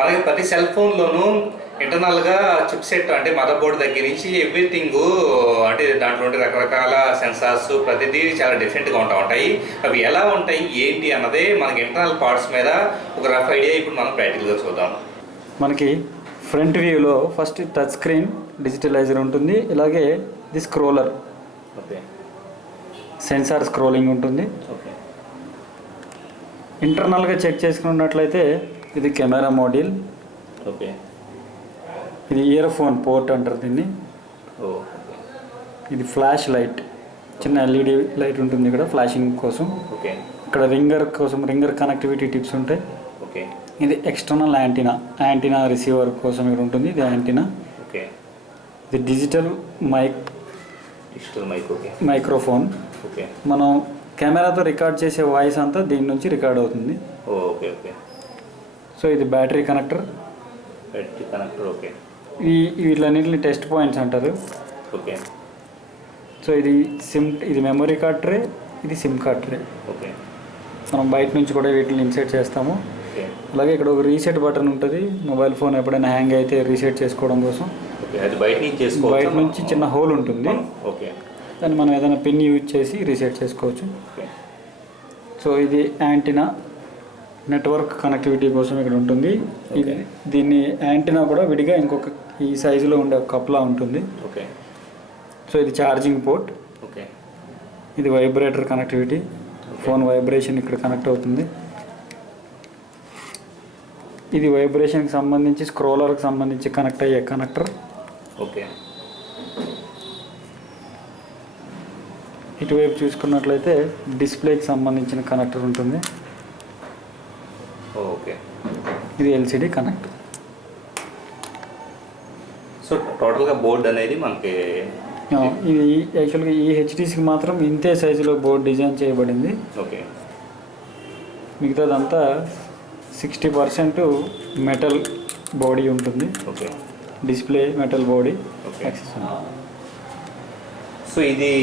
మనకి ప్రతి సెల్ ఫోన్లోనూ ఇంటర్నల్గా చిప్ సెట్ అంటే మదర్ బోర్డ్ దగ్గర నుంచి ఎవ్రీథింగ్ అంటే దాంట్లో ఉండే రకరకాల సెన్సార్స్ ప్రతిదీ చాలా డిఫరెంట్గా ఉంటా ఉంటాయి. అవి ఎలా ఉంటాయి? ఏంటి? అన్నదే మనకి ఇంటర్నల్ పార్ట్స్ మీద ఒక రఫ్ ఐడియా ఇప్పుడు మనం ప్రాక్టికల్గా చూద్దాం. మనకి ఫ్రంట్ వ్యూలో ఫస్ట్ టచ్ స్క్రీన్ డిజిటలైజర్ ఉంటుంది. ఇలాగే ఇది స్క్రోలర్. ఓకే. సెన్సార్ స్క్రోలింగ్ ఉంటుంది. ఓకే. ఇంటర్నల్గా చెక్ చేసుకున్నట్లయితే ఇది కెమెరా మోడ్యూల్. ఓకే. ఇది ఇయర్ ఫోన్ పోర్ట్ అంటారు దీన్ని. ఇది ఫ్లాష్ లైట్. చిన్న ఎల్ఈడి లైట్ ఉంటుంది ఇక్కడ ఫ్లాషింగ్ కోసం. ఓకే. ఇక్కడ రింగర్ కోసం రింగర్ కనెక్టివిటీ టిప్స్ ఉంటాయి. ఓకే. ఇది ఎక్స్టర్నల్ యాంటీనా యాంటీనా రిసీవర్ కోసం ఇక్కడ ఉంటుంది ఇది యాంటీనా. ఓకే. ఇది digital mic. Digital mic okay. Microphone. Okay. మనం కెమెరాతో రికార్డ్ చేసే వాయిస్ అంతా దీని నుంచి రికార్డ్ అవుతుంది. Okay okay. సో ఇది battery connector. Battery connector okay. ఈ వీటిలన్నింటిని టెస్ట్ పాయింట్స్ అంటారు. ఓకే. సో ఇది సిమ్ ఇది మెమరీ కార్డ్ ట్రే ఇది సిమ్ కార్డ్ ట్రే. ఓకే. మనం బయట నుంచి కూడా వీటిని ఇన్సెట్ చేస్తాము. అలాగే ఇక్కడ ఒక రీసెట్ బటన్ ఉంటుంది. మొబైల్ ఫోన్ ఎప్పుడైనా హ్యాంగ్ అయితే రీసెట్ చేసుకోవడం కోసం. బయట నుంచి చిన్న హోల్ ఉంటుంది. ఓకే. దాన్ని మనం ఏదైనా పిన్ యూజ్ చేసి రీసెట్ చేసుకోవచ్చు. సో ఇది యాంటీనా. నెట్వర్క్ కనెక్టివిటీ కోసం ఇక్కడ ఉంటుంది. ఇది దీన్ని యాంటీనా కూడా విడిగా ఇంకొక ఈ సైజులో ఉండే ఒక కప్లా ఉంటుంది. ఓకే. సో ఇది ఛార్జింగ్ పోర్ట్. ఓకే. ఇది వైబ్రేటర్ కనెక్టివిటీ. ఫోన్ వైబ్రేషన్ ఇక్కడ కనెక్ట్ అవుతుంది. ఇది వైబ్రేషన్కి సంబంధించి స్క్రోలర్కి సంబంధించి కనెక్ట్ అయ్యే కనెక్టర్. ఓకే. ఇటువైపు చూసుకున్నట్లయితే డిస్ప్లేకి సంబంధించిన కనెక్టర్ ఉంటుంది ఓకే ఇది ఎల్సిడి కనెక్ట్. సో టోటల్గా బోర్డ్ అనేది మనకి ఇది యాక్చువల్గా ఈ హెచ్డిసికి మాత్రం ఇంతే సైజులో బోర్డ్ డిజైన్ చేయబడింది. ఓకే. మిగతాదంతా సిక్స్టీ పర్సెంట్ మెటల్ బాడీ ఉంటుంది. Okay. Display metal body access so ఇది